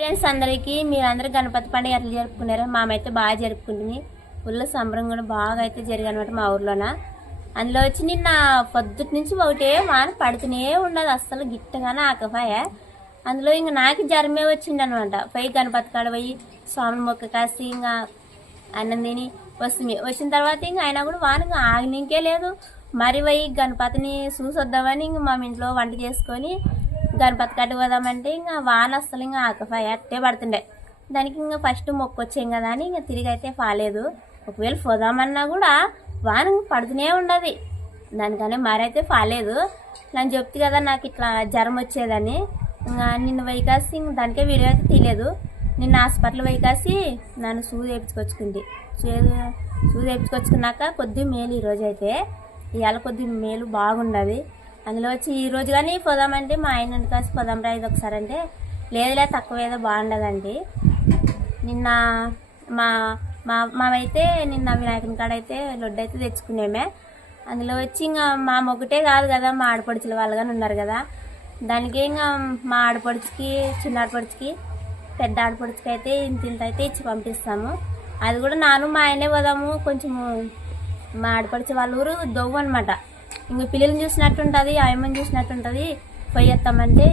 Friends అందరికీ మీరందరూ గణపతి పండుగ ఎట్లా జరుపుకున్నారో మామైతే బాగా జరుపుకుంటుంది. ఊళ్ళో సంబరం కూడా బాగా అయితే జరిగింది అనమాట మా ఊర్లోన. అందులో వచ్చి నిన్న పొద్దుటి నుంచి ఒకటే వాన పడుతూనే ఉండదు అస్సలు గిట్టగానే ఆకపాయ. అందులో ఇంక నాకు జ్వరమే వచ్చింది అనమాట పోయి గణపతి కాడ పోయి స్వామి మొక్క కాసి ఇంకా అన్నం తిని వస్తుంది. వచ్చిన తర్వాత ఇంక ఆయన కూడా వాన ఇంకా లేదు. మరి పోయి గణపతిని చూసొద్దామని ఇంక మా ఇంట్లో వంట చేసుకొని గణపతి కట్టు పోదామంటే ఇంకా వాన అస్సలు ఇంకా ఆకపాయ అట్టే పడుతుండే. దానికి ఇంకా ఫస్ట్ మొక్కొచ్చాం కదా అని ఇంకా తిరిగి అయితే పాలేదు. ఒకవేళ పోదామన్నా కూడా వాన పడుతూనే ఉండదు. దానికనే మరైతే పాలేదు. నన్ను చెప్తే కదా నాకు ఇట్లా జ్వరం వచ్చేదని. ఇంకా నిన్న వైకాసి ఇంక దానికే వీడియో అయితే తీయలేదు. నిన్న హాస్పిటల్ వైకాసి నన్ను సూది వేయించుకొచ్చుకుంది సూది సూది వేయించుకొచ్చుకున్నాక కొద్ది మేలు ఈరోజు అయితే ఇవాళ కొద్ది మేలు బాగుండదు. అందులో వచ్చి ఈ రోజు కానీ పోదామంటే మా ఆయన కాసి పోదాం రా ఇది ఒకసారి అంటే. లేదులే తక్కువ ఏదో బాగుండదండి. నిన్న మా మా మామైతే నిన్న వినాయకుని కాడ అయితే లొడ్డు అయితే తెచ్చుకునేమే. అందులో వచ్చి ఇంకా మా మొక్కటే కాదు కదా మా ఆడపడుచుల వాళ్ళు కానీ ఉన్నారు కదా. దానికి ఇంకా మా ఆడపడుచుకి చిన్న ఆడపడుచుకి పెద్ద ఆడపడుచుకి అయితే ఇంత ఇంత అయితే ఇచ్చి పంపిస్తాము. అది కూడా నాను మా ఆయనే పోదాము కొంచెము మా ఆడపడిచే వాళ్ళ ఊరు దొవ్వు అనమాట ఇంక పిల్లల్ని చూసినట్టు ఉంటుంది ఆయమ్మని చూసినట్టు ఉంటుంది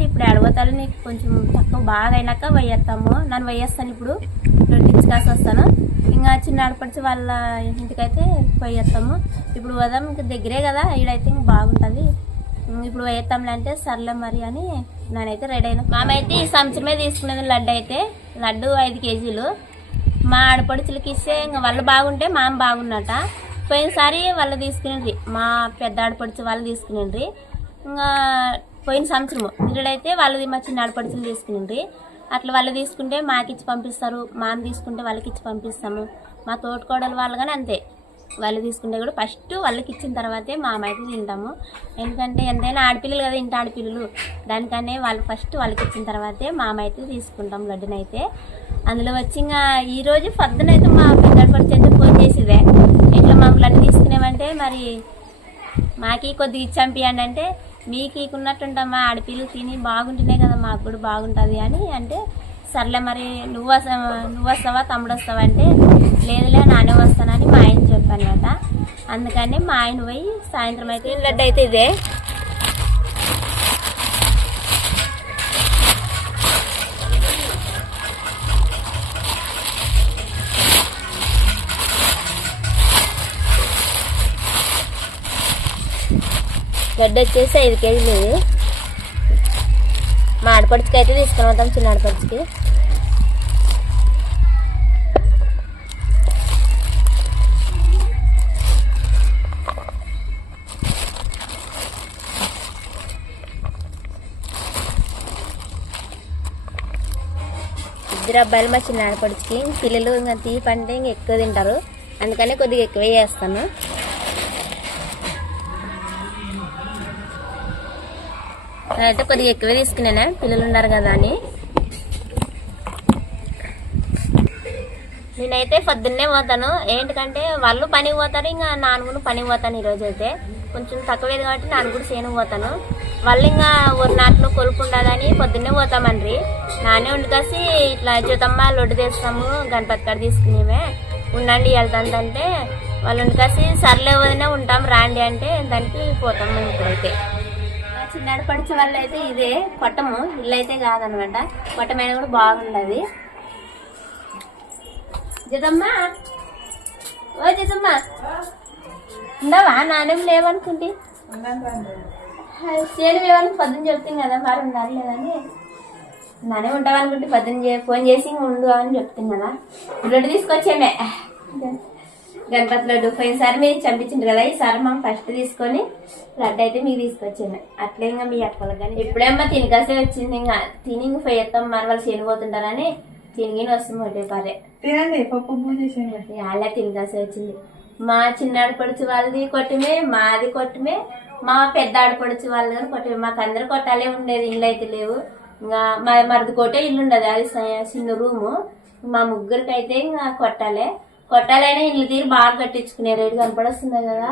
ఇప్పుడు అడగతాలు నీకు కొంచెం తక్కువ బాగా అయినాక పోయేస్తాము నన్ను వయ్యేస్తాను ఇప్పుడు రొట్టించుకాసి వస్తాను. ఇంకా చిన్న ఆడపడిచి వాళ్ళ ఇంటికైతే పోయేస్తాము ఇప్పుడు పోదాం ఇంక దగ్గరే కదా ఈడైతే ఇంక బాగుంటుంది. ఇప్పుడు పోయేస్తాంలే అంటే సర్లే మరి అని నేనైతే రెడీ అయినా. మామైతే ఈ సంవత్సరమే తీసుకునేది లడ్డు అయితే లడ్డు ఐదు కేజీలు. మా ఆడపడుచులకి ఇస్తే ఇంకా వాళ్ళు బాగుంటే మామ బాగున్నట. పోయినసారి వాళ్ళు తీసుకునేది. మా పెద్ద ఆడపడుచు వాళ్ళు తీసుకునేది. ఇంకా పోయిన సంవత్సరము ఇక్కడైతే వాళ్ళది మా చిన్న ఆడపడుచులు తీసుకునేది. అట్లా వాళ్ళు తీసుకుంటే మాకు ఇచ్చి పంపిస్తారు. మామ తీసుకుంటే వాళ్ళకి ఇచ్చి పంపిస్తాము. మా తోటకోడలు వాళ్ళు కానీ అంతే. వాళ్ళు తీసుకుంటే కూడా ఫస్ట్ వాళ్ళకి ఇచ్చిన తర్వాతే మా అయితే తింటాము. ఎందుకంటే ఎంతైనా ఆడపిల్లలు కదా ఇంటి ఆడపిల్లలు. దానికనే వాళ్ళు ఫస్ట్ వాళ్ళకి ఇచ్చిన తర్వాతే మా అయితే తీసుకుంటాం లడ్డునైతే. అందులో వచ్చి ఇంకా ఈరోజు రోజు పొద్దునైతే మా పెద్ద కొడుకు అయితే ఇట్లా తీసుకునేవంటే మరి మాకి కొద్దిగా ఇచ్చంపియండి అంటే మీకు ఇకున్నట్టుంటాం మా ఆడపిల్లలు తిని బాగుంటున్నాయి కదా మాకు కూడా బాగుంటుంది అని అంటే సర్లే మరి నువ్వు వస్తావా నువ్వు వస్తావా తమ్ముడు వస్తావా అంటే లేదులే నానే వస్తానని మా ఆయన చెప్పాను అనమాట అందుకని మా ఆయన పోయి సాయంత్రం అయితే ఇల్లడ్డైతే అయితే ఇదే? గడ్డ వచ్చేసి ఐదు కేజీలు ఇది మా ఆడపడుచుకి అయితే తీసుకుని వద్దాం చిన్న ఆడపడుచుకి. ఇద్దరు అబ్బాయిలు మా చిన్న ఆడపడుచుకి. పిల్లలు ఇంకా తీపి అంటే ఇంకా ఎక్కువ తింటారు. అందుకని కొద్దిగా ఎక్కువ చేస్తాను. అయితే కొద్దిగా ఎక్కువ తీసుకున్నాను. పిల్లలు ఉన్నారు కదా అని. నేనైతే పొద్దున్నే పోతాను. ఏంటికంటే వాళ్ళు పనికి పోతారు ఇంకా నాన్న కూడా పనికి పోతాను ఈరోజు అయితే కొంచెం తక్కువేది కాబట్టి నాన్న కూడా సేను పోతాను. వాళ్ళు ఇంకా ఒక నాట్లో కొలుపు ఉండదని పొద్దున్నే పోతామండ్రి. నానే ఉండికసి ఇట్లా జ్యోతమ్మ లొడ్డు తెస్తాము గణపతి కాడ తీసుకునేమే. ఉండండి వెళ్తాంటే వాళ్ళు ఉండికాసి సర్లే ఉంటాం రాండి అంటే దానికి పోతాం మేము ఇప్పుడైతే మా చిన్నాడు పడిచే వాళ్ళు అయితే ఇదే కొట్టము ఇల్లు అయితే కాదనమాట కొట్టమైన కూడా బాగుండదు. జితమ్మా ఓ జితమ్మా ఉండవా? నానేం లేవనుకుంటే సేను ఏమని పొద్దున చెప్తాం కదా మరి ఉండాలి లేదని నానే ఉంటావనుకుంటే పొద్దున ఫోన్ చేసి ఉండు అని చెప్తాం కదా. లడ్డు తీసుకొచ్చేమే గణపతి లడ్డు పోయినసారి మీరు చంపించిండ్రు కదా ఈసారి మనం ఫస్ట్ తీసుకొని లడ్డు అయితే మీకు తీసుకొచ్చాను అట్లే ఇంకా మీ అక్కలకు కానీ ఎప్పుడేమ్మా తినకాసే వచ్చింది ఇంకా. తిని ఇంక పోయేస్తాం మరి వాళ్ళు చేనిపోతుంటారని తినిగిన వస్తుంది ఒకటే పారే తినండి పప్పు అలా తినకాసే వచ్చింది. మా చిన్నాడు పొడుచు వాళ్ళది కొట్టమే మాది కొట్టమే మా పెద్ద ఆడపడుచు వాళ్ళది కూడా కొట్టమే. మాకు అందరు కొట్టాలే ఉండేది ఇల్లు అయితే లేవు. ఇంకా మా మరిది కొట్టే ఇల్లు ఉండదు అది చిన్న రూము. మా ముగ్గురికి అయితే ఇంకా కొట్టాలే. కొట్టాలైనా ఇల్లు తీరు బాగా కట్టించుకునే రేటు కనపడొస్తుంది కదా.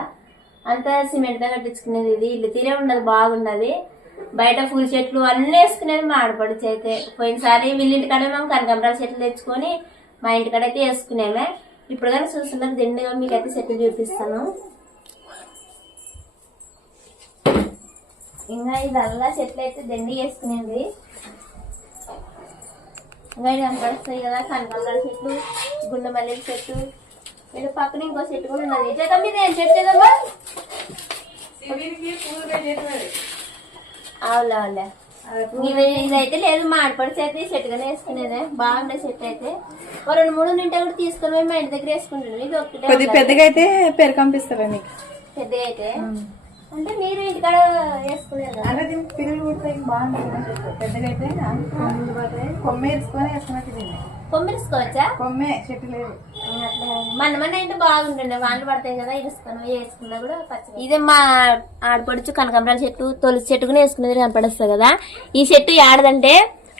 అంతా సిమెంట్తో కట్టించుకునేది ఇది. ఇల్లు తీరే ఉండదు బాగున్నది బయట పూల చెట్లు అన్నీ వేసుకునేది మా ఆడపడుచు అయితే. పోయినసారి వీళ్ళింటి కాడ మేము కనకాంబరాల చెట్లు తెచ్చుకొని మా ఇంటికాడ అయితే వేసుకునేమే. ఇప్పుడు కానీ చూస్తున్నారు దిండుగా మీకైతే చెట్లు చూపిస్తాను. ఇంకా ఇదల్లా చెట్లు అయితే దండి వేసుకునేది. ఇంకా ఇది కనపడుస్తాయి కదా కనకాంబరాల చెట్లు గుండె మల్లెల చెట్టు ఇక్కడ పక్కన ఇంకో చెట్టు కూడా ఉన్నది. చేద్దాం మీద ఏం చెట్టు చేద్దామా అవులే అవులే ఇది ఇదైతే లేదు మా ఆడపడిచి అయితే చెట్టుగానే వేసుకునేదే. బాగుండే చెట్టు అయితే. ఓ రెండు మూడు నింటే కూడా తీసుకొని మా ఇంటి దగ్గర వేసుకుంటాను. ఇది ఒకటే పెద్దగా అయితే పెరుగు పంపిస్తారా మీకు పెద్దగా అయితే? అంటే మీరు ఇంటికాడ వేసుకునేదా అంటే దీనికి పిల్లలు పుడతాయి బాగుంటుంది పెద్దగా అయితే కొమ్మ వేసుకొని వేసుకున్నట్టు దీన్ని కొమ్మిరుసుకోవచ్చా కొమ్మే చెట్టు లేదు. అట్లా మన మన అయితే బాగుంటుండే వాళ్ళు పడతాయి కదా ఇరుసుకొని వేసుకున్నా కూడా ఇదే మా ఆడపడుచు కనకాంబరాల చెట్టు తులసి చెట్టు కూడా వేసుకునేది కనపడుస్తుంది కదా. ఈ చెట్టు ఆడదంటే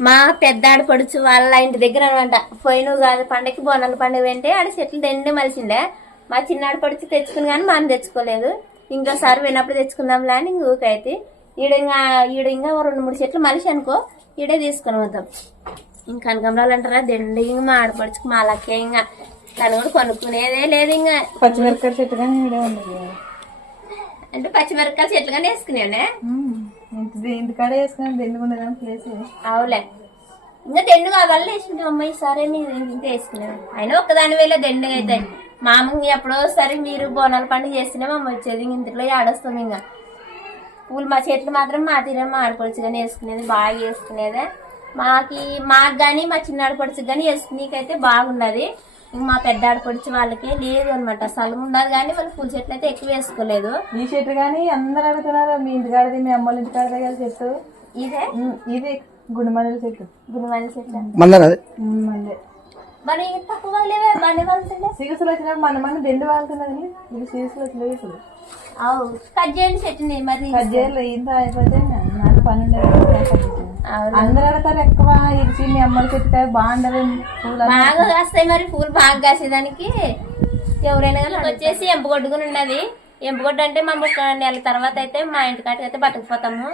మా పెద్ద ఆడపడుచు వాళ్ళ ఇంటి దగ్గర అనమాట పోయిన కాదు పండగకి బోనాల పండుగ అంటే ఆడ చెట్లు దండి మలిసిండే. మా చిన్న ఆడపడుచు తెచ్చుకుని కానీ మనం తెచ్చుకోలేదు. ఇంకోసారి పోయినప్పుడు తెచ్చుకుందాంలే అని ఊకైతే ఈడ ఇంకా ఈడ ఇంకా రెండు మూడు చెట్లు మలిసి అనుకో ఈడే తీసుకొని పోతాం. ఇంకా కనకాంబరాలు అంటారా దండి ఇంక మా ఆడపడుచుకు మా లక్కే ఇంకా. తను కూడా కొనుక్కునేదే లేదు ఇంకా. పచ్చిమిరపకాయ చెట్టు కానీ అంటే పచ్చిమిరపకాయలు చెట్లు కానీ వేసుకునేనే ఇంటి ఇంటికాడ వేసుకుని దెండుకుండే కానీ ప్లేస్ అవులే ఇంకా దెండు కావాలి వేసుకుంటే అమ్మాయి సరే మీరు ఇంత వేసుకునేది. అయినా ఒక్కదాని వేళ దండు అవుతాయి మామూలుగా ఎప్పుడో సరే మీరు బోనాల పండుగ చేస్తేనే మమ్మ వచ్చేది. ఇంక ఇంట్లో ఆడొస్తాం ఇంకా. పూలు మా చెట్లు మాత్రం మా తీరే మా ఆడపడుచు కానీ వేసుకునేది బాగా వేసుకునేదే. మాకి మాకు కానీ మా చిన్న ఆడపడుచు కానీ వేసుకునేకైతే బాగున్నది ఇంక మా పెద్ద ఆడపడుచు వాళ్ళకి లేదు అనమాట స్థలం ఉన్నది కానీ వాళ్ళు పూల చెట్లు అయితే ఎక్కువ వేసుకోలేదు. ఈ చెట్టు కానీ అందరు అడుగుతున్నారు. మీ ఇంటికాడది మీ అమ్మల ఇంటికాడదే కదా చెట్టు. ఇదే? ఇది. చెట్టు మందే మరి తక్కువ మన మన ఇది వచ్చినవి ఇప్పుడు. అవు కట్ చేయండి చెట్టుని మరి. ఇంత అయిపోతే నాకు పని ఉండదు. అందరు అడతారు ఎక్కువ ఇరిచి మీ అమ్మల చెట్టు కాదు బాగుండదు పూలు బాగా కాస్తాయి మరి పూలు బాగా కాసేదానికి ఎవరైనా కానీ వచ్చేసి ఎంపగొడ్డుకుని ఉన్నది. ఎంపగొడ్డు అంటే మా ఒక నెల తర్వాత అయితే మా ఇంటికాటికి అయితే పట్టుకుపోతాము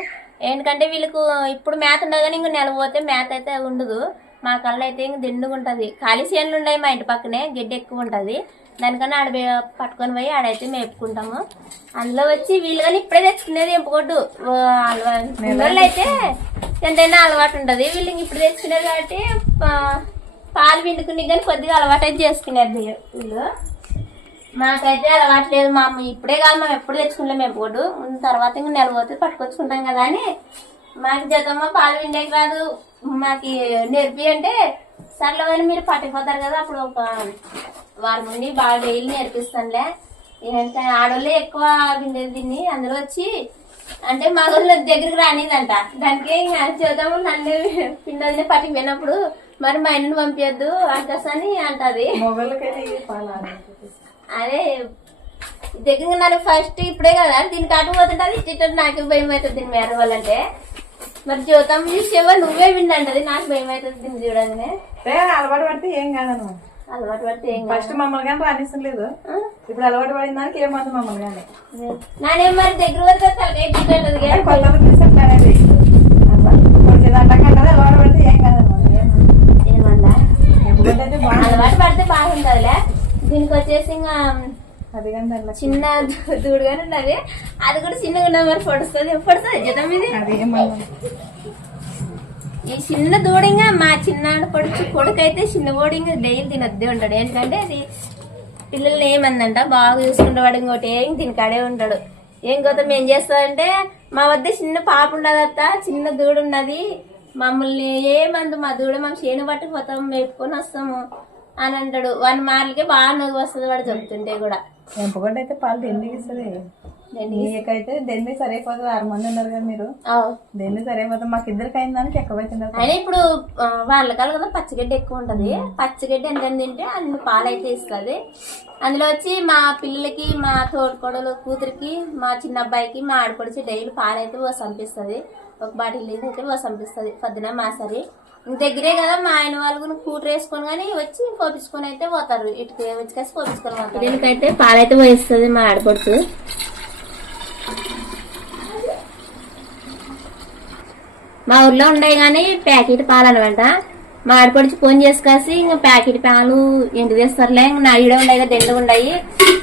ఎందుకంటే వీళ్ళకు ఇప్పుడు మేత ఉండదు కానీ ఇంకో నెల పోతే మేత అయితే ఉండదు. మా కళ్ళు అయితే ఇంక దిండుగా ఉంటుంది. ఖాళీ చేనులు ఉన్నాయి మా ఇంటి పక్కనే గడ్డి ఎక్కువ ఉంటుంది. దానికన్నా ఆడ వే- పట్టుకొని పోయి ఆడైతే మేపుకుంటాము. అందులో వచ్చి వీళ్ళు కానీ ఇప్పుడే తెచ్చుకునేది ఎంపకొడ్డు ఓ అయితే ఎంతైనా అలవాటు ఉంటుంది. వీళ్ళు ఇప్పుడు తెచ్చుకునేది కాబట్టి పాలు పిండుకుని కానీ కొద్దిగా అలవాటు అయితే చేసుకునేది వీళ్ళు. మాకైతే అలవాటు లేదు మా అమ్మ ఇప్పుడే కాదు మేము ఎప్పుడు తెచ్చుకుంటాం మేము పోటు తర్వాత ఇంకా నెల పోతే పట్టుకొచ్చుకుంటాం కదా అని. మాకు జతమ్మ పాలు పిండేకి రాదు. మాకు నేర్పి అంటే సర్లో కానీ మీరు పట్టిపోతారు కదా అప్పుడు ఒక వారం నుండి బాగా డైలీ నేర్పిస్తానులే. ఏంటంటే ఆడవాళ్ళే ఎక్కువ వినేది దీన్ని అందులో వచ్చి అంటే మా వాళ్ళ దగ్గరికి రానిదంట. దానికి ఇంకా చేద్దాము నన్ను పిండల్ని పట్టుకు పోయినప్పుడు మరి మా ఇంటిని పంపించద్దు అంటని అంటది. మొగళ్ళకైతే ఇది అదే దగ్గర నన్ను ఫస్ట్ ఇప్పుడే కదా దీనికి అటు పోతుంటది ఇటు నాకు భయం అవుతుంది దీని మేర వాళ్ళంటే మరి జ్యోతం చూసేవా నువ్వే విండంటది నాకు భయం అవుతుంది దీన్ని చూడగానే. ఏ, అలవాటు పడితే ఏం కాదన్నమాట అలవాటు పడితే ఏం కాదు. ఫస్ట్ మమ్మల్ని కానీ రాణిస్తలేదు ఆ? ఇప్పుడు అలవాటు పడిన దానికి ఏమవుతుంది మమ్మల్ని కానీ. నానేం మరి దగ్గర వరకు తలకాయ ఎక్కింటది కొత్త అంటకంటే అలవాటు పడితే ఏం ఏమవుతుంది? ఏమన్నా అలవాటు పడితే బాగుంటదిలే. దీనికి వచ్చేసి ఇంకా అది కానీ చిన్న దూ- దూడుగానే ఉన్నది అది కూడా చిన్నగా ఉన్నది మరి పొడుస్తుంది. పొడుస్తుంది జీతం ఇది? ఈ చిన్న దూడంగా మా చిన్నాడు పొడుచు కొడుకైతే చిన్న ఓడింగా డైలీ తినొద్దే ఉంటాడు. ఎందుకంటే అది పిల్లల్ని ఏమందంట బాగా చూసుకుంటాడు ఇంకోటి ఏం తినకాడే ఉంటాడు. ఏం గౌతమ్ ఏం చేస్తాడంటే మా వద్ద చిన్న పాప ఉండదత్త చిన్న దూడ ఉన్నది. మమ్మల్ని ఏమందు మా దూడ మేము చేను పట్టుకుపోతాం మేపుకొని వస్తాము. అని అంటాడు. వాని మార్లకే బాగా నవ్వు వస్తుంది వాడు చెప్తుంటే కూడా. ఎంపుకుంటే అయితే పాలు దెండికి ఇస్తుంది నీకైతే దెండి సరైపోతుంది? ఆరు మంది ఉన్నారు కదా మీరు. దెండి సరైపోతుంది? మాకు ఇద్దరికి అయిన దానికి ఎక్కువ అయినా ఇప్పుడు వాళ్ళకాలు కదా పచ్చిగడ్డి ఎక్కువ ఉంటది. పచ్చిగడ్డి ఎంత తింటే అన్ని పాలైతే ఇస్తుంది. అందులో వచ్చి మా పిల్లలకి మా తోడుకోడలు కూతురికి మా చిన్న అబ్బాయికి మా ఆడపడిచి డైలీ పాలైతే ఓ సంపిస్తుంది ఒక బాటిల్ అయితే సంపిస్తుంది పొద్దున మాసరి ఇంక దగ్గరే కదా మా ఆయన వాళ్ళు కూడా కూటర్ వేసుకొని కానీ వచ్చి పోపించుకొని అయితే పోతారు. ఇటుకి వచ్చి కలిసి పోపించుకొని పోతారు. దీనికైతే పాలైతే పోయిస్తుంది మా ఆడపడుతు మా ఊర్లో ఉండే కానీ ప్యాకెట్ పాలు అనమాట మా ఆడపడిచి ఫోన్ చేసుకాసి ఇంకా ప్యాకెట్ పాలు ఎండు వేస్తారులే? ఇంకా నాయుడే ఈడ ఉన్నాయి కదా దండ ఉన్నాయి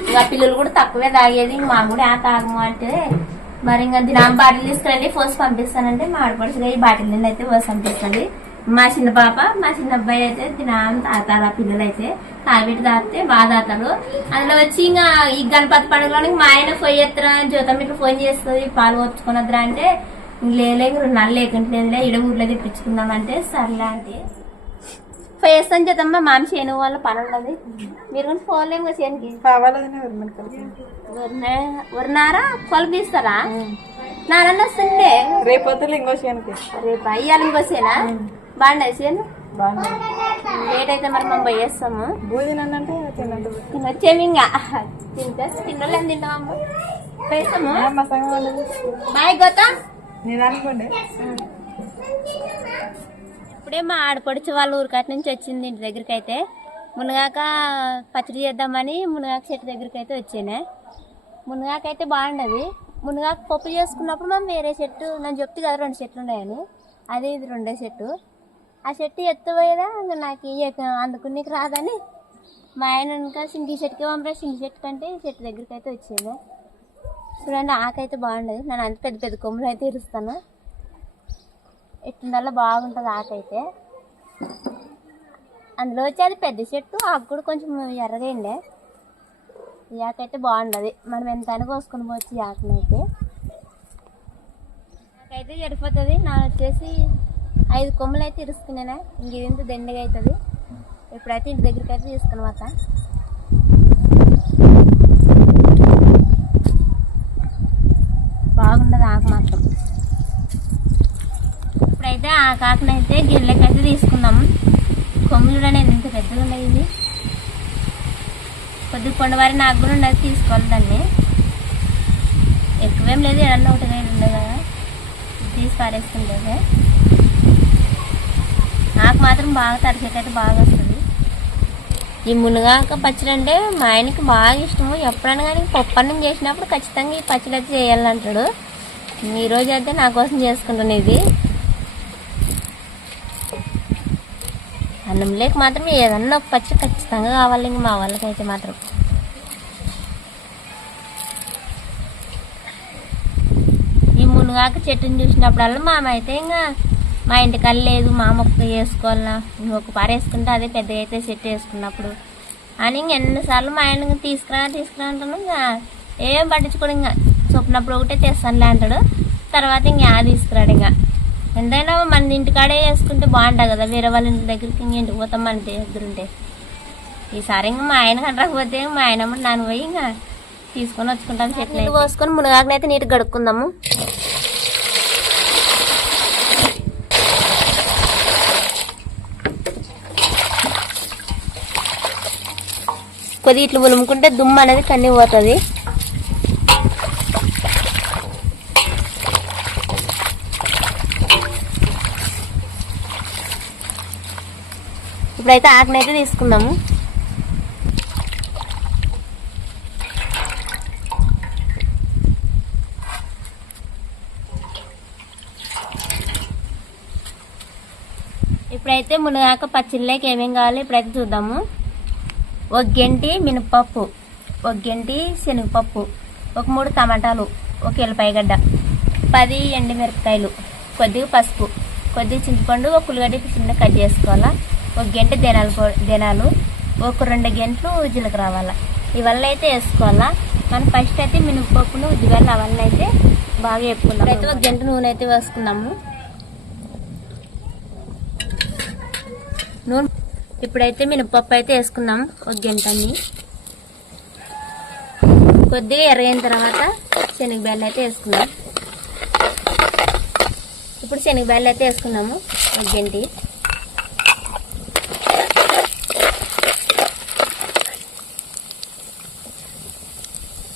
ఇంకా పిల్లలు కూడా తక్కువే తాగేది. ఇంక మా కూడా ఆ తాగము అంటే మరి ఇంకా దినం బాటిల్ తీసుకురండి పోసి పంపిస్తానంటే మా ఆడపడిచిగా ఈ బాటిల్ నిండి అయితే పోసి పంపిస్తుంది మా చిన్న పాప మా చిన్న అబ్బాయి అయితే దినం తాతారు ఆ పిల్లలు అయితే కాగిపెట్టి తాగితే బాగా తాతారు అందులో వచ్చి ఇంకా ఈ గణపతి పండుగలో మా ఆయన పోయి ఎత్తరా జ్యోతం మీకు ఫోన్ చేస్తుంది పాలు వచ్చుకొని వద్దరా అంటే ఇంక లేలే ఇంక రెండు నెలలు లేకుంటలేదులే ఇడ ఊర్లో తెప్పించుకుందాం అంటే సర్లే అంటే పోయేస్తాను చేద్దాం మామ చేను వాళ్ళ పని ఉన్నది మీరు కూడా పోలేము కదా చేనుకి కావాలని మనకి వరినారా కొలుపు తీస్తారా నారన్న వస్తుండే రేపు ఇంకో రేపు అయ్యాలి ఇంకోసేనా బాగున్నాయి బాగుంది. లేట్ అయితే మరి మనం పోయేస్తాము. తినంటే తినొచ్చేమి ఇంకా? తింటే తిన్నోళ్ళు తింటామమ్మ? పోయేస్తాము. బాయ్ గోతా. ఇప్పుడే మా ఆడపడుచు వాళ్ళ ఊరికట్ నుంచి వచ్చింది ఇంటి దగ్గరికి అయితే మునగాక పచ్చడి చేద్దామని మునగాక చెట్టు దగ్గరికి అయితే వచ్చానే. మునగాక అయితే బాగుండదు. మునగాక పప్పు చేసుకున్నప్పుడు మనం వేరే చెట్టు నన్ను చెప్తే కదా రెండు చెట్లు ఉన్నాయని. అదే ఇది రెండో చెట్టు. ఆ చెట్టు ఎత్తుపోయేదా? ఇంకా నాకు అందుకు అందుకునేకి రాదని. మా ఆయన ఇంకా సింగి చెట్టుకి పంపరా సింగి చెట్టు కంటే ఈ చెట్టు దగ్గరికి అయితే వచ్చేది చూడండి ఆకైతే బాగుండదు. నేను అంత పెద్ద పెద్ద కొమ్ములు అయితే ఇరుస్తాను ఎట్టుండల్లో బాగుంటుంది ఆకైతే. అందులో వచ్చి అది పెద్ద చెట్టు ఆకు కూడా కొంచెం ఎర్రగాయండే ఈ ఆకైతే బాగుండదు. మనం ఎంత కోసుకొని పోవచ్చు ఈ ఆకనైతే. నాకైతే సరిపోతుంది నా వచ్చేసి ఐదు కొమ్మలు అయితే ఇరుసుకున్నానే ఇంక ఇది దండగా అవుతుంది ఇప్పుడైతే ఇంటి దగ్గరికి అయితే తీసుకుని పోతా. బాగుండదు ఆకు మాత్రం. ఇప్పుడైతే ఆ కాకనైతే గిళ్ళకైతే తీసుకుందాం. కొమ్ములు అనేది ఇంత పెద్దగా ఉండేది కొద్ది కొండవారి నాకు కూడా ఉండదు తీసుకోవాలి దాన్ని. ఎక్కువేం లేదు ఏడన్నా ఒకటి ఉండదు కదా. తీసి పారేసుకుంటే నాకు మాత్రం బాగా తడిచేటైతే బాగా వస్తుంది. ఈ మునగాక పచ్చడి అంటే మా ఆయనకి బాగా ఇష్టము. ఎప్పుడైనా కానీ పప్పు అన్నం చేసినప్పుడు ఖచ్చితంగా ఈ పచ్చడి అయితే చేయాలంటాడు ఈ అయితే నా కోసం చేసుకుంటాను ఇది. అన్నం లేక మాత్రం ఏదన్నా ఒక పచ్చడి ఖచ్చితంగా కావాలి ఇంక మా వాళ్ళకైతే మాత్రం. ఈ మునగాక చెట్టుని చూసినప్పుడల్లా మామైతే ఇంకా మా ఇంటికి లేదు మా మొక్క వేసుకోవాలా ఇంకొక పార వేసుకుంటే అదే పెద్దగా అయితే చెట్టు వేసుకున్నప్పుడు అని ఇంక ఎన్నిసార్లు మా ఆయన తీసుకురా తీసుకురా అంటాను. ఇంకా ఏం పట్టించుకోడు ఇంకా. చొప్పునప్పుడు ఒకటే తెస్తానులే అంటాడు. తర్వాత ఇంకా తీసుకురాడు ఇంకా. ఎంతైనా మన ఇంటికాడే వేసుకుంటే బాగుంటుంది కదా. వేరే వాళ్ళ ఇంటి దగ్గరికి ఇంక ఇంటికి పోతాం మన దగ్గరుంటే ఈసారి ఇంకా మా ఆయన కనరాకపోతే మా ఆయన నాన్న పోయి ఇంకా తీసుకొని వచ్చుకుంటాం చెట్లు పోసుకొని మునగాకనైతే నీటికి గడుక్కుందాము కొద్ది ఇట్లా ఉలుముకుంటే దుమ్ము అనేది కన్నీ పోతుంది. ఇప్పుడైతే ఆకనైతే తీసుకుందాము ఇప్పుడైతే మునగాక పచ్చిళ్ళకి ఏమేమి కావాలి ఇప్పుడైతే చూద్దాము. ఒక గంటి మినపప్పు ఒక గంటి శనగపప్పు ఒక మూడు టమాటాలు ఒక ఎల్లిపాయగడ్డ పది ఎండుమిరపకాయలు కొద్దిగా పసుపు కొద్దిగా చింతపండు ఒక ఉల్లిగడ్డ చిన్న కట్ చేసుకోవాలా? ఒక గంట దినాలు దినాలు ఒక రెండు గంటలు జీలకర్ర రావాలా? ఇవల్ల అయితే వేసుకోవాలా? మనం ఫస్ట్ అయితే మినపప్పును ఉద్దిగడ్డలు అవన్నీ అయితే బాగా వేపుకున్నాం అయితే ఒక గంట నూనె అయితే వేసుకున్నాము నూనె ఇప్పుడైతే మినపప్పు అయితే వేసుకుందాం. ఒక గంటని కొద్దిగా ఎర్రగిన తర్వాత శనగబెల్లు అయితే వేసుకుందాం. ఇప్పుడు శనగబెల్లు అయితే వేసుకున్నాము. ఒక గంటి.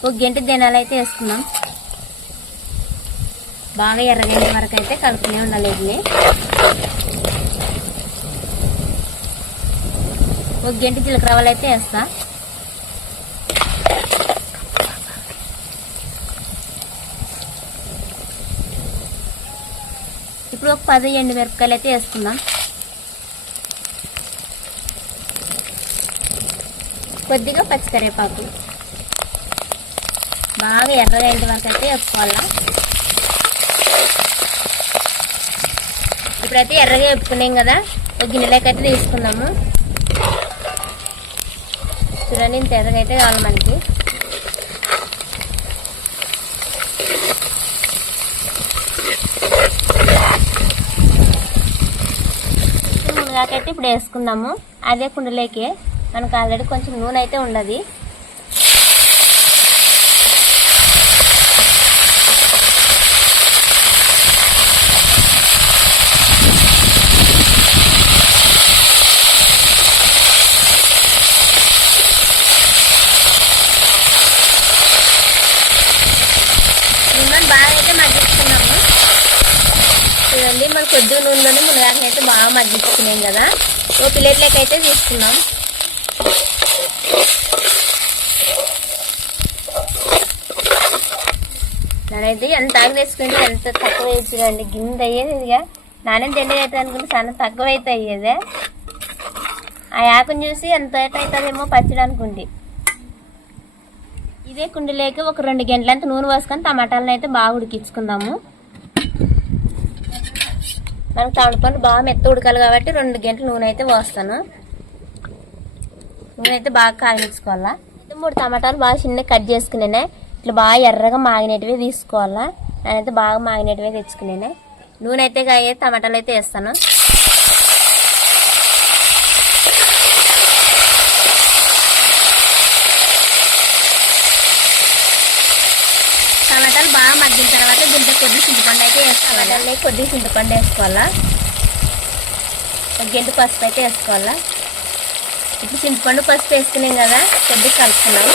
ఒక గంట దినాలు అయితే వేసుకున్నాం బాగా ఎర్రగైన వరకు అయితే కలుపుతూనే ఉండాలి ఒక గంట జీలకర్రవాలు అయితే వేస్తా. ఇప్పుడు ఒక పది ఎండు మిరపకాయలు అయితే వేసుకుందాం. కొద్దిగా పచ్చికరేపాకు బాగా ఎర్రగా అయ్యేంత వరకు అయితే వేసుకోవాలా. ఇప్పుడైతే ఎర్రగా వేపుకున్నాం కదా ఒక గిన్నెలకైతే అయితే తీసుకుందాము. చూడండి ఇంత ఎర్రగా అయితే కావాలి మనకి. మునగాకైతే ఇప్పుడు వేసుకుందాము. అదే కుండలోకి మనకు ఆల్రెడీ కొంచెం నూనె అయితే ఉండదు నూనె బాగా అయితే మగ్గించుకున్నాము చూడండి మన కొద్ది నూనెలోనే మునగాకుని అయితే బాగా మగ్గించుకున్నాం కదా. ఓ ప్లేట్లోకి అయితే తీసుకున్నాం. నేనైతే ఎంత ఆగి వేసుకుంటే ఎంత తక్కువ వేసుకురండి గింద అయ్యేది ఇదిగా. నానేం తిండి అయితే అనుకుంటే చాలా తక్కువ అయితే అయ్యేదే. ఆ ఆకుని చూసి ఎంత అవుతుందేమో పచ్చడి అనుకుంటే. ఇదే కుండీలోకి ఒక రెండు గంటలంత నూనె పోసుకొని టమాటాలను అయితే బాగా ఉడికించుకుందాము. మనకు తమలపండు బాగా మెత్త ఉడకాలి కాబట్టి రెండు గంటలు నూనె అయితే పోస్తాను. నూనె అయితే బాగా కాగించుకోవాలా అయితే మూడు టమాటాలు బాగా చిన్న కట్ చేసుకునే ఇట్లా బాగా ఎర్రగా మాగినట్టువే తీసుకోవాలా. నేనైతే బాగా మాగినట్టువే తెచ్చుకునే నూనె అయితే కాయ టమాటాలు అయితే వేస్తాను టమాటాలు బాగా మగ్గిన తర్వాత దీంట్లో కొద్ది చింతపండు అయితే వేసుకోవాలి. టమాటాలు కొద్ది చింతపండు వేసుకోవాలా? గెంటు పసుపు అయితే వేసుకోవాలా? ఇప్పుడు చింతపండు పసుపు వేసుకున్నాం కదా కొద్దిగా కలుపుకున్నాం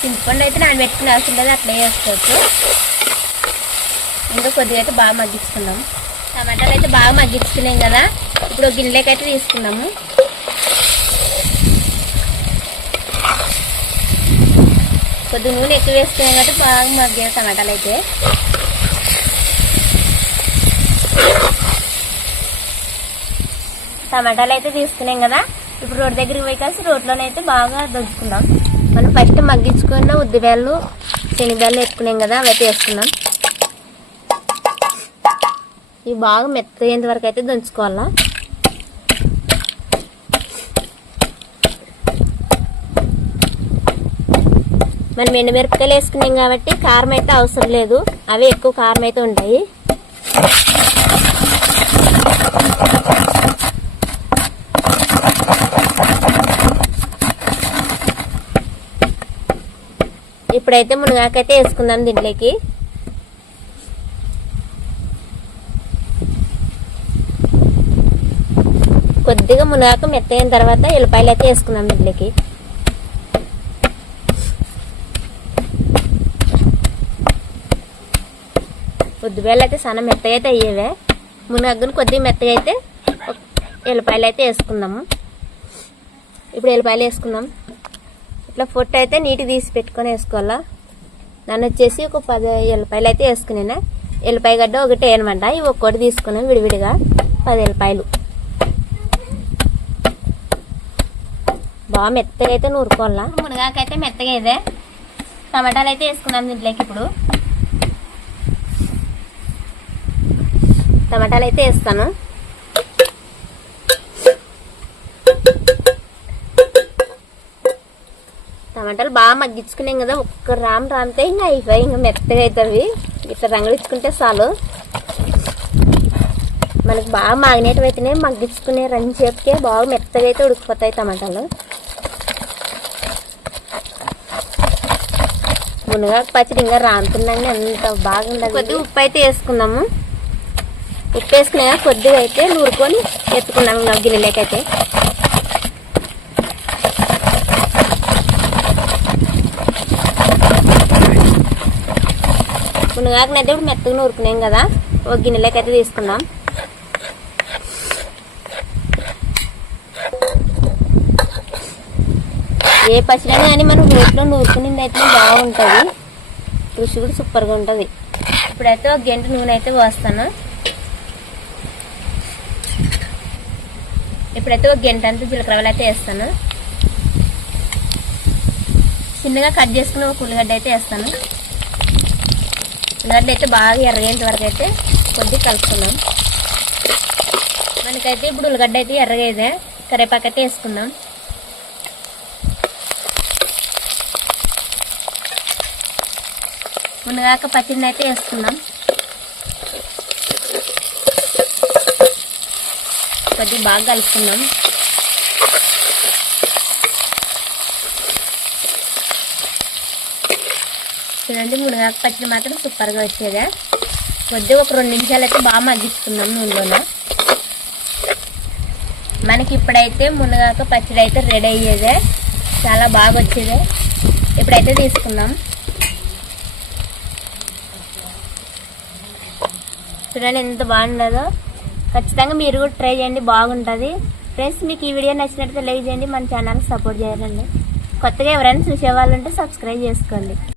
చింతపండు అయితే నానబెట్టుకునే అవసరం లేదు అట్లే వేసుకోవచ్చు. ఇంకా కొద్దిగా అయితే బాగా మగ్గించుకున్నాం టమాటాలు అయితే బాగా మగ్గించుకున్నాం కదా ఇప్పుడు గిన్నెలకైతే తీసుకున్నాము కొద్ది నూనె ఎక్కువ వేసుకున్నాం కాబట్టి బాగా మగ్గాయి టమాటాలు అయితే. టమాటాలు అయితే తీసుకున్నాం కదా. ఇప్పుడు రోడ్డు దగ్గరికి పోయి కలిసి రోడ్లోనైతే బాగా దంచుకుందాం మనం ఫస్ట్ మగ్గించుకున్న ఉద్దిబేళ్ళు శనగబేళ్ళు ఎత్తుకున్నాం కదా అవి వేసుకున్నాం. ఇవి బాగా మెత్తయ్యేంత వరకు అయితే దంచుకోవాలా. మనం ఎండుమిరపకాయలు వేసుకున్నాం కాబట్టి కారం అయితే అవసరం లేదు. అవి ఎక్కువ కారం అయితే ఉంటాయి. ఇప్పుడైతే మునగాకైతే వేసుకుందాం దీంట్లోకి. కొద్దిగా మునగాక మెత్తయిన తర్వాత ఎల్లిపాయలు అయితే వేసుకుందాం దీంట్లోకి. ఉద్దిబేళ్ళు అయితే సన్న మెత్తగా అయితే అయ్యేవే. మునగగ్గును కొద్దిగా మెత్తగా అయితే ఎల్లిపాయలు అయితే వేసుకుందాము. ఇప్పుడు ఎల్లిపాయలు వేసుకుందాం. ఇట్లా పొట్టు అయితే నీటి తీసి పెట్టుకొని వేసుకోవాలా. నన్ను వచ్చేసి ఒక పది ఎల్లిపాయలు అయితే వేసుకున్నాను ఎల్లిపాయ గడ్డ ఒకటి అనమాట ఇవి ఒక్కోటి తీసుకున్నాం విడివిడిగా. పది ఎల్లిపాయలు. బాగా మెత్తగా అయితే నూరుకోవాలా. మునగాకైతే మెత్తగా ఇదే టమాటాలు అయితే వేసుకున్నాం దీంట్లోకి ఇప్పుడు. టమాటాలు అయితే వేస్తాను. టమాటాలు బాగా మగ్గించుకున్నాం కదా ఒక్క రామ్ రామితే ఇంకా అయిపోయి ఇంకా మెత్తగా అవుతుంది ఇట్లా రంగులిచ్చుకుంటే చాలు. మనకి బాగా మాగినట్టు అయితేనే మగ్గించుకునే చేపకే బాగా మెత్తగా అయితే ఉడికిపోతాయి టమాటాలు. మునగా పచ్చడి ఇంకా రానుతున్నాగా ఎంత బాగుండదు. కొద్దిగా ఉప్పు అయితే వేసుకుందాము. ఉప్పు వేసుకునే కొద్దిగా అయితే నూరుకొని ఎత్తుకున్నాం ఇంకా గిన్నెలకైతే. మునగాకనైతే ఇప్పుడు మెత్తగా నూరుకున్నాం కదా. ఒక గిన్నెలోకి అయితే ఏ పచ్చడి కానీ మనం రోట్లో నూరుకునింది అయితే బాగుంటుంది. రుచి కూడా సూపర్గా ఉంటుంది. ఇప్పుడైతే ఒక గంట నూనె అయితే పోస్తాను. ఇప్పుడైతే ఒక గంట అంతా జీలకర్ర అయితే వేస్తాను. చిన్నగా కట్ చేసుకుని ఒక ఉల్లిగడ్డ అయితే వేస్తాను. ఉల్లిగడ్డ అయితే బాగా ఎర్రగేంత వరకు అయితే కొద్దిగా కలుపుకుందాం. మనకైతే ఇప్పుడు ఉల్లిగడ్డ అయితే ఎర్రగా కరివేపాకు అయితే వేసుకుందాం. మునగాక పచ్చిని అయితే వేసుకుందాం. కొద్దిగా బాగా కలుపుకున్నాం చూడండి మునగాక పచ్చడి మాత్రం సూపర్గా వచ్చేదే. కొద్దిగా ఒక రెండు నిమిషాలు అయితే బాగా మగ్గిస్తున్నాం నూనెలోనే. మనకి ఇప్పుడైతే మునగాక పచ్చడి అయితే రెడీ అయ్యేదే. చాలా బాగా వచ్చేదే. ఇప్పుడైతే తీసుకున్నాం చూడండి ఎంత బాగుండదో ఖచ్చితంగా మీరు కూడా ట్రై చేయండి బాగుంటుంది. ఫ్రెండ్స్ మీకు ఈ వీడియో నచ్చినట్లయితే లైక్ చేయండి మన ఛానల్కి సపోర్ట్ చేయాలండి కొత్తగా ఎవరైనా చూసేవాళ్ళు ఉంటే సబ్స్క్రైబ్ చేసుకోండి.